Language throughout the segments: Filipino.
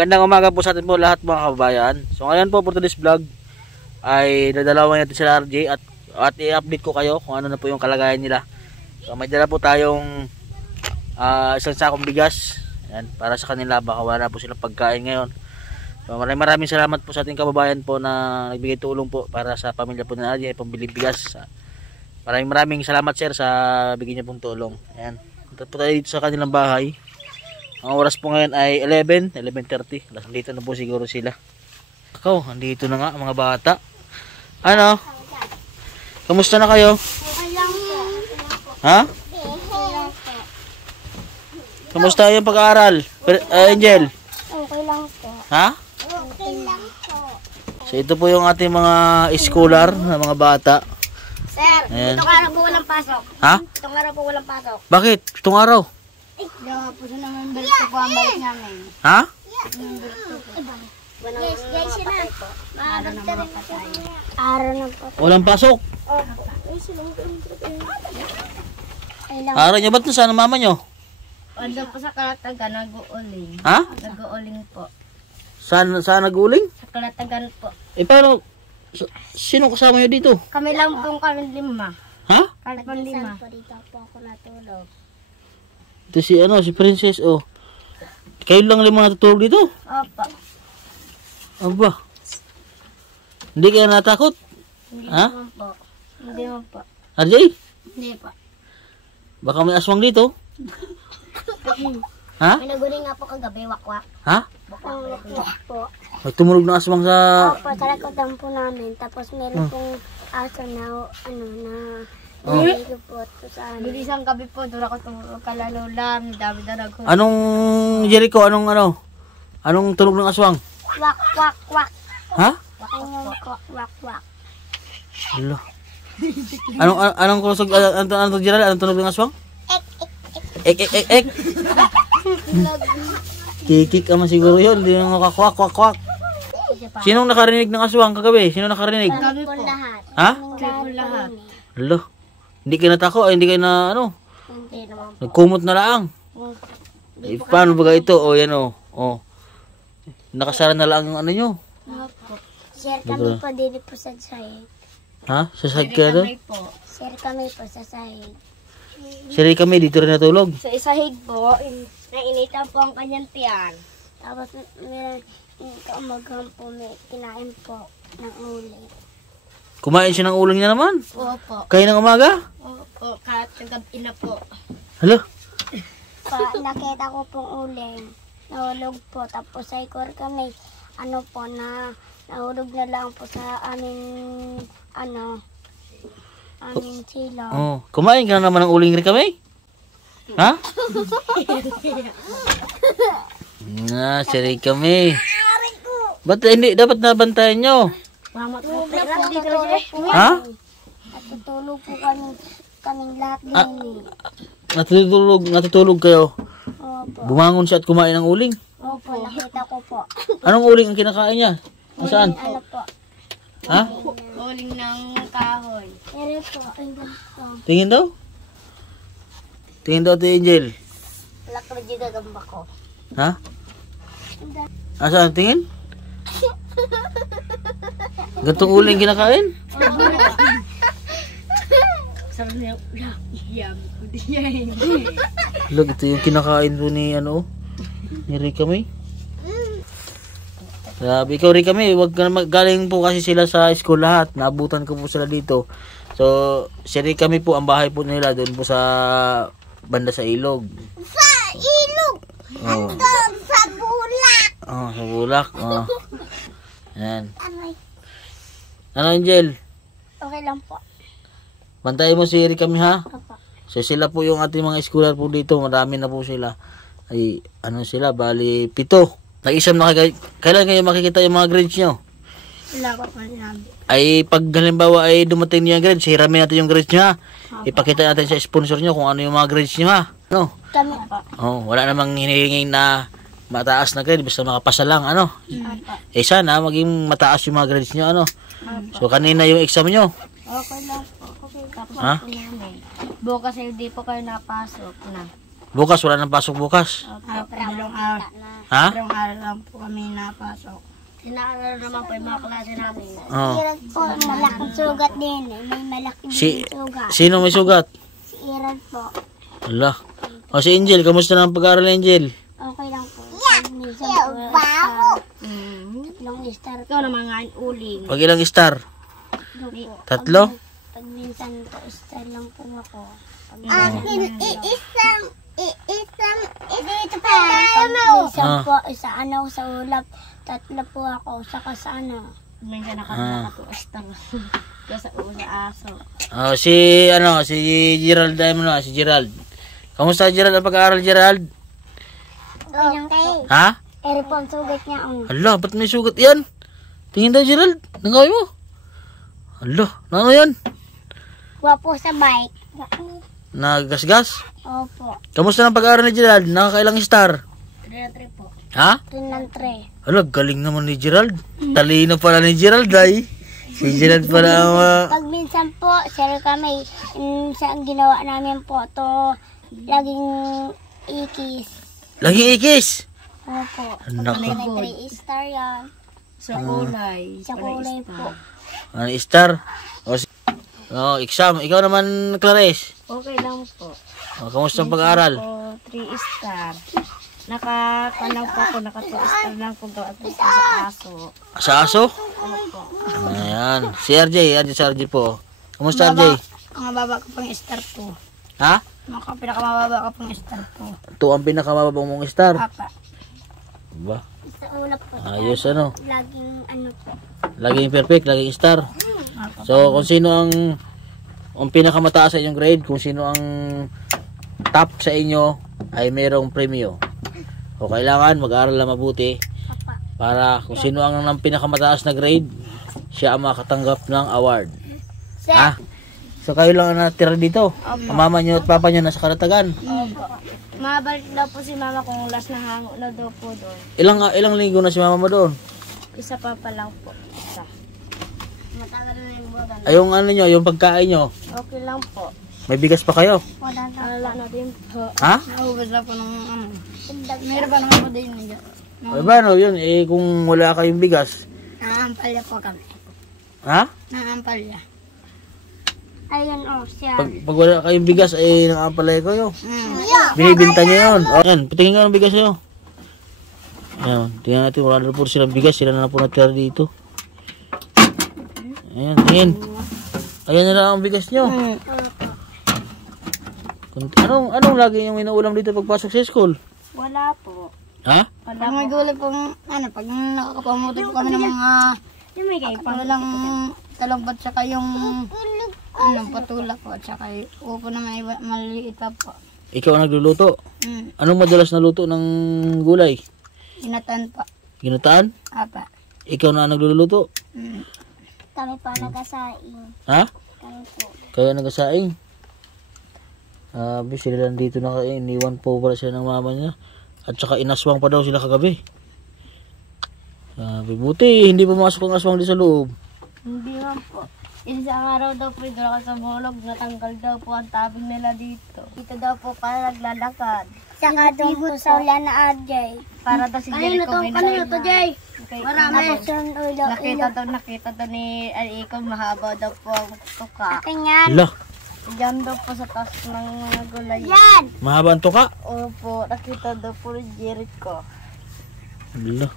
Magandang umaga po sa atin po lahat mga kababayan. So ngayon po for today's vlog ay dadalawin natin sila RJ at i-update ko kayo kung ano na po yung kalagayan nila. So may dala po tayong isang sakong bigas. Ayan, para sa kanila, baka wala po silang pagkain ngayon. So maraming salamat po sa ating kababayan po na nagbigay tulong po para sa pamilya po na RJ, pambili bigas. Maraming salamat sir sa bigyan niyo pong tulong. Ayan, punta po tayo dito sa kanilang bahay. Ang oras po ngayon ay 11:30. Nandito na po siguro sila. Ikaw, andito na nga mga bata. Ano? Kamusta na kayo? Okay lang po. Ha? Okay lang po. Kamusta yung pag-aaral? Angel? Okay lang po. Ha? Okay lang po. So ito po yung ating mga scholar na mga bata. Sir, Ayan. itong araw po walang pasok. Ha? Itong araw po walang pasok. Bakit? Itong araw? Daw po sa naman balik po ang balik namin. Ha? Yes, guys, yun na. Araw ng mga patay. Araw ng patay. Walang pasok. Araw nyo ba't saan ang mama nyo? Ando po sa Kalatagan, nag-uuling. Ha? Nag-uuling po. Saan nag-uling? Sa Kalatagan po. Paano? Sino kasama nyo dito? Kami lang pong kami 5. Ha? Kami pong 5. Dito po ako natulog. Ito si Princess, oh. Kayo lang 5 natutulog dito? Opo. Aba. Hindi kayo natakot? Hindi Ha? naman po. Hindi naman po. RJ? Hindi po. Baka may aswang dito? Ha? May naguling nga po kagabi, wakwak. Ha? Wakwak po. May tumulog na aswang sa... Opo, sa likodan po namin. Tapos meron pong aso na, Oh. nandito po sa ano. Bilisang gabi po, doon ako tumulog kalalulam. Dami na naghulog. Anong, Jericho, anong tunog ng aswang? Wak, wak, wak. Ha? Wak, wak. Hala. Anong kusog, anong Gerald, anong tunog ng aswang? Ek. Kikik ama siguro yun, hindi nang makakwak, kwak. Sinong nakarinig ng aswang kagabi? Sino nakarinig? Kami po lahat. Ha? Kami po lahat. Hala. Hindi kayo natako, hindi kayo na Hindi naman po. nagkumot na laang. Paano ba ito? O yan o. Nakasara na lang ang ano nyo. Opo. Share kami po dito po sa sahig. Ha? Sa side ka doon? Share kami po sa sahig. Siri kami, dito rin natulog. Sa isahig po, nainitan po ang kanyang tiyan. Tapos meron kaumagahan po, may kinain po ng uli. Kumain siya ng uling na naman. Opo. Kayo ng umaga? Opo, kahit kagabi na po. Hala. Nakita ko pong uling. Nahulog po. Tapos sa ikor kami, nahulog na lang po sa aming silo. Oh, kumain ka na naman ng uling rin kami? Ha? Siri kami. Ba't hindi? Dapat nabantayan nyo. Mama po, natutulog po. Ha? Natutulog po kaming lahat din. Natutulog kayo. Opo. Bumangon siya at kumain ng uling. Opo, nakita ko po. Anong uling ang kinakain niya? Nasaan? Ano po? Ha? Uling ng kahoy. Ere po, ang ganito. Tingin daw? Tingin daw, Ate Angel. Lakro di gagamba ko. Ha? Saan? Tingin? Gantong uling kinakain? Sabi niya, yam ko diyan. Lag, ito yung kinakain po ni Rika May. Sabi, ikaw Rika May, wag ka na galing po kasi sila sa school lahat. Naabutan ko po sila dito. So, si Rika May po, ang bahay po nila doon po sa banda sa ilog. Sa ilog? Oh. Doon sa bulak. Oh, sa bulak. Oh. Ayan. Ano, Angel? Okay lang po. Bantayan mo si Rika May, ha? Opo. So, sila po yung ating mga scholar po dito. Marami na po sila. Ay, sila? Bali, 7. Nag-isam na kayo. Kailan kayo makikita yung mga grades nyo? Wala ko pa sinabi. Ay, pag halimbawa ay dumating niya yung grades, hiramin natin yung grades nyo, ha? Ipakita natin sa sponsor nyo kung ano yung mga grades nyo, ha? Ano? Kami po. Oh, wala namang hinihingin na mataas na grade. Basta makapasa lang, ano? Opo. Sana maging mataas yung mga grades nyo, ano? So, kanina yung exam nyo. Okay lang po. Okay. Tapos Ha? po namin. Bukas hindi po kayo napasok na. Bukas, wala nang pasok bukas. Dalawang araw. Ha? Dalawang araw lang po kami napasok. Sinaaral naman po yung mga klase namin. Oh. Irad po, malaking sugat din. May malaking sugat. Sino may sugat? Si Irad po. Ala. O si Angel, kamusta na ang pag-aaral ni Angel? Okay lang po. Minsan po, star. Tatlong star. Ikaw naman nga uling. Pag ilang star? Tatlo? Pag minsan po, star lang po ako. Akin, iisang, dito pa Minsan po, sa ulap. Tatlo po ako, saka sa ano. Minsan nakatuastar. Sa ula aso. Oh, si Gerald, si Gerald. Kamusta Gerald ang pag-aaral, Gerald? Okay lang po. Ha? Eri po ang sugat niya. Hala, ba't may sugat yan? Tingin daw, Gerald. Nangawin mo. Hala, ano yan? Wapo sa bike. Nagasgas? Opo. Kamusta ang pag-aaral ni Gerald? Nakakailang star? 3 po. Ha? 3 ng 3. Hala, galing naman ni Gerald. Talino pala ni Gerald, ay. Si Gerald pala ang... Pag minsan po, sir kami, sa ginawa namin po to, laging ikis. Laging ikis. Opo. Nako. May 3 star yan. sa kulay. Sa kulay po. Ano, star? O, exam. Ikaw naman, Clarice. Okay lang po. O, kamusta ang pag-aaral? O, 3 star. Nakakanang po ako, naka 2 star lang po gawa po sa aso. Sa aso? Opo. Ayan. Si RJ. Si RJ po. Kamusta, RJ? Ang mababa ko pang star po. Ha? Pinakamababa ko pang star po. Ito ang pinakamababang mong star. Papa. Ba? Sa ulap po. Ayos, ano? Laging ano po. Laging perfect, laging star. So, kung sino ang pinakamataas sa inyong grade, kung sino ang top sa inyo, ay mayroong premyo. O kailangan mag-aaral na mabuti para kung sino ang pinakamataas na grade, siya ang makatanggap ng award. Sir. Ha? So, kayo lang ang natira dito. Ang mama nyo at papa nyo nasa Karatagan. Mabalik daw po si mama kung last na hango na daw po doon. Ilang linggo na si mama mo doon? Isa pa lang po. Isa. Matagal na yung buwan. Ay, yung ano nyo, yung pagkain nyo, Okay lang po. may bigas pa kayo. Wala na din po. Ha? Naubos na po ng ano. Meron ba naman po din niya? Ay ba, no, yun, eh, kung wala kayong bigas. Naampalya po kami. Ha? Naampalya. Ayun o, siya. Pag wala kayong bigas, ay nakapalay kayo. Binibinta nyo yun. O, yan, patingin ka ng bigas nyo. Ayan, tingnan natin, wala na po silang bigas. Sila na po natira dito. Ayan, tingin. Ayan na lang ang bigas nyo. Anong lagi yung inuulam dito pagpasok sa school? Wala po. Ha? Pag may gulay pong, pag nakakapamuti po kami ng mga, Yung may kayo pa. walang talongbat tsaka yung, patula po, tsaka yung upo na may maliliit pa po. Ikaw ang nagluluto. Anong madalas na luto ng gulay? Ginatan po. Ginataan? Apa. Ikaw na ang nagluluto. Kami pa nagasaing. Ha? Kami po. Kaya nagasaing. Sila lang dito na iniwan po pala sila ng mama niya. At saka inaswang pa daw sila kagabi. Buti, hindi pumasok ang aswang dito sa loob. Hindi nga po. Isang araw daw po, doon ako sa Molog, natanggal daw po ang tabing nila dito. Dito daw po para naglalakad. Saka doon po sa ulan na Ajay. Para daw si Jericho may Jay? Marami. Nakita Nakita daw ni Aliko, mahaba daw po ang tuka. Kanyan. Hala, Diyan daw po sa taas ng mga gulay. Yan. mahaba ang tuka. Opo, nakita daw po ni Jericho. Hala.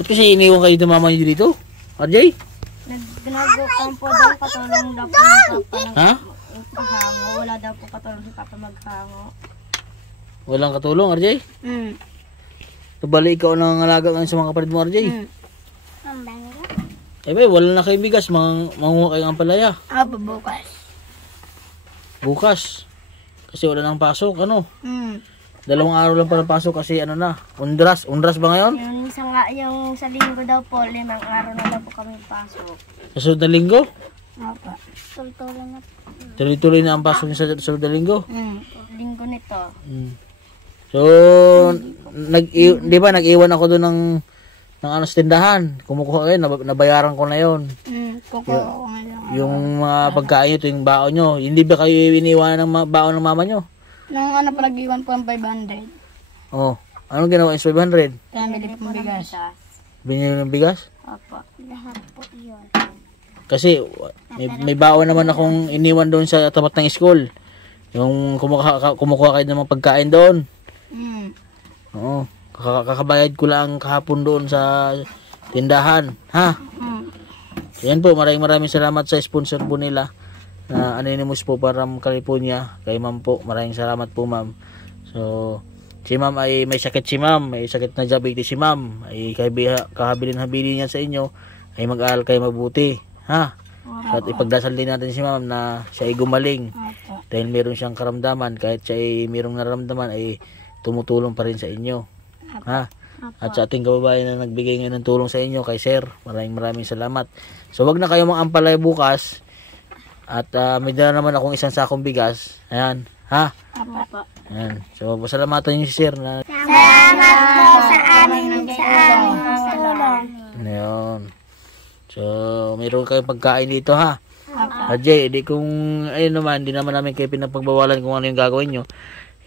Ba't kasi iniwan kayo ng mama niyo dito? RJ? Ginagawa po daw katulong daw po ng papa ng Ha? paghango. Wala daw po katulong si papa maghango. Walang katulong, RJ? Kabali ikaw nang alaga ka sa mga kapatid mo, RJ? Ang bangga. Eh ba, wala na kayong bigas. Mangunga kayong ampalaya. Bukas. Bukas. Kasi wala nang pasok, ano? 2 araw lang para pasok kasi ano na, Undras ba ngayon? Yung sa linggo daw po, 5 araw na daw po kami pasok. Sa sunod na linggo? Apa. Tultulan na. Tuloy-tuloy na ang pasok niyo sa sunod na linggo. Linggo nito. So, di ba nag-iwan ako doon ng ano sa tindahan. Kumukuha kayo, nabayaran ko na yon. Kukuha ko ngayon. Yung mga pagkain nyo, yung baon nyo. Hindi ba kayo iniwan ng baon ng mama nyo? Nung ano pa nag-iwan po ang 500. Oh, anong ginawa yung 500? Kaya bili pong bigas. Binili ng bigas? Opo. Lahat po yun. Kasi may baon naman akong iniwan doon sa tapat ng school. Yung kumukuha kayo ng mga pagkain doon. Mm. Oo. Kakabayad ko lang kahapon doon sa tindahan. Ha? Mm. Yan po, maraming salamat sa sponsor po nila na Anonymous po from California. Kay ma'am po, maraming salamat po ma'am. So, si ma'am ay may sakit may sakit na diabetes si ma'am. Ay kahabilin-habilin niya sa inyo ay mag-aaral kayo mabuti. Ha? At ipagdasal din natin si ma'am na siya ay gumaling. Opo. Dahil meron siyang karamdaman, kahit siya ay mayroong nararamdaman ay tumutulong pa rin sa inyo. Ha? At sa ating kababayan na nagbigay ngayon ng tulong sa inyo, kay sir, maraming salamat. So wag na kayo mang-ampalay bukas. At may dala naman akong isang sakong bigas. Ayan. Ha? Opo. Ayan. So pasalamatan niyo si sir na Salamat po sa aming tulong. Ayan. So mayroon kayong pagkain dito ha. Opo. Jay, hindi kung ayun naman, hindi naman namin kayo pinapagbawalan kung ano yung gagawin nyo.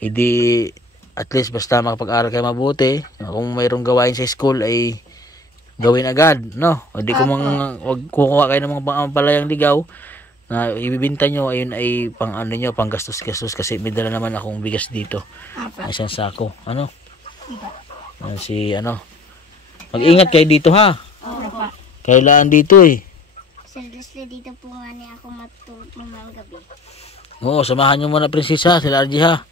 Hindi, at least basta makapag-aral kayo mabuti. Kung mayroong gawain sa school ay gawin agad, no? Hindi ko wag kukuha kayo ng mga pang-ampalayang ligaw na ibibinta nyo, ayun ay pang ano nyo, pang gastos-gastos kasi may dala naman akong bigas dito. Opo. Ay, isang sako. Ano? Mag-ingat kayo dito ha. Opo. Kailangan dito eh. Sir Leslie, dito po nga niya ako matulog ng gabi. Oo, samahan nyo muna prinsesa, sila RG ha.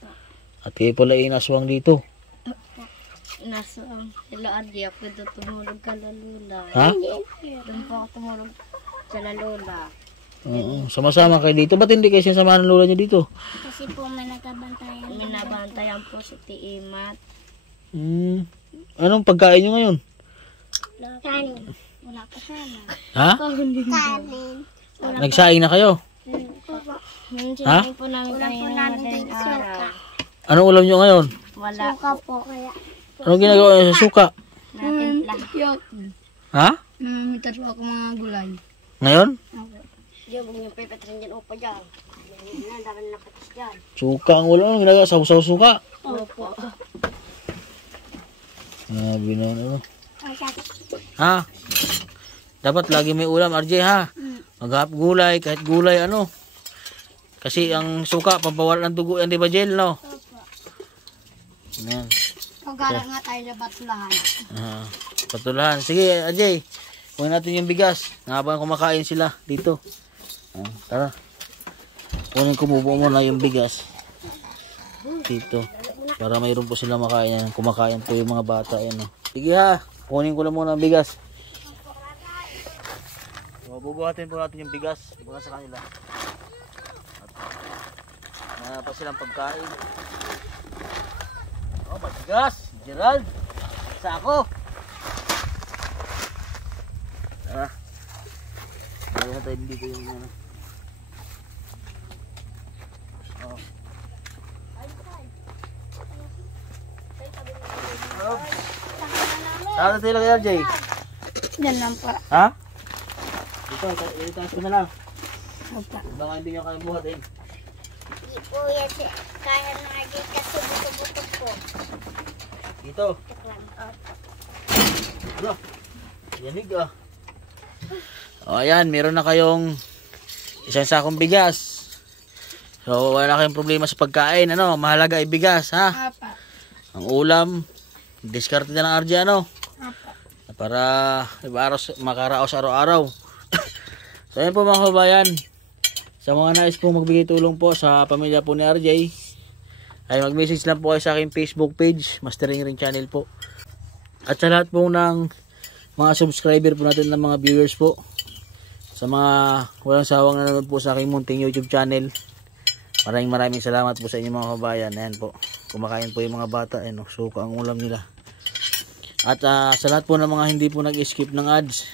At kayo pala inaswang dito. Nasa sila RJ ako doon tumulog ka lalula. Ha? Doon po ako tumulog sa lalula. Oo, sama-sama kayo dito. Ba't hindi kayo sinasamahan ng lola nyo dito? Kasi po may nagkabantayan. Minabantayan po si Tiimat. Anong pagkain nyo ngayon? Kanin. Wala pa sana. Ha? Kanin. Nagsaing na kayo? Ha? Sinayin po namin Wala po kanina namin madaling din araw. suka. Anong ulam nyo ngayon? Wala Suka po. Kaya Anong ginagawa nyo sa suka? natin lang. Ha? Mitar po ako mga gulay. Ngayon? Diyo, huwag niyo pipatrin dyan upa dyan. Yan, dami na patis dyan. Suka ang ulam. Anong ginagawa? Saw-saw suka? Opo. Sabi na ano. Ha? Dapat lagi may ulam, RJ ha? Maghap gulay, kahit gulay ano. Kasi ang suka, pampawala ng dugo yan, di ba Jel, no? Ayan. Pagkala nga tayo sa batulahan. Patulahan. Sige, RJ. Kunin natin yung bigas. Habang kumakain sila dito. Tara. Kunin kumubo muna yung bigas. Dito. Para mayroon po sila makain. Kumakain po yung mga bata. Yan, no? Sige ha. Kunin ko lang muna ang bigas. Bubuhatin po natin yung bigas. Bukas sa kanila. At pa silang pagkain. Oh, bigas. Gerald. Sako. Tara. Dali na tayo dito yung ano. Oh. Saan na tayo lang RJ? Yan lang po. Ha? Dito, itaas ko na lang. Opo. Baka hindi nyo kaya buhatin. Hindi po yan. Kaya na nga din kasi buto-buto po. Dito. Ano? Yanig ah. O ayan, meron na kayong isang sakong bigas. So wala na kayong problema sa pagkain. Ano, mahalaga ay bigas ha. Apa. Ang ulam, diskarte na ng RJ ano. Apa. Para makaraos araw-araw. So ayan po mga kabayan. Sa mga nais po magbigay tulong po sa pamilya po ni RJ, ay mag-message lang po kayo sa aking Facebook page, Mastering Ring Channel po. At sa lahat po ng mga subscriber po natin ng mga viewers po, sa mga walang sawang nanonood po sa aking munting YouTube channel, maraming salamat po sa inyo mga kabayan. Ayan po, kumakain po yung mga bata, ayan, suka ang ulam nila. At sa lahat po ng mga hindi po nag-skip ng ads,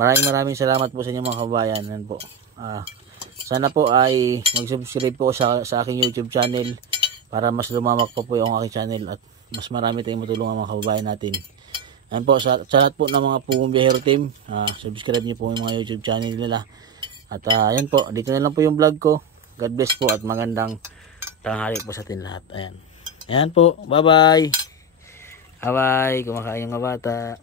maraming salamat po sa inyo mga kabayan. Ayan po, sana po ay mag-subscribe po sa aking YouTube channel para mas lumamak pa po yung aking channel at mas marami tayong matulungan mga kababayan natin. Ayan po, sa lahat po ng mga Pumubiyahero team, subscribe niyo po yung mga YouTube channel nila. At ayan po, dito na lang po yung vlog ko. God bless po at magandang tanghali po sa atin lahat. Ayan. Ayan po. Bye-bye. Bye-bye. Kumakain yung mga bata.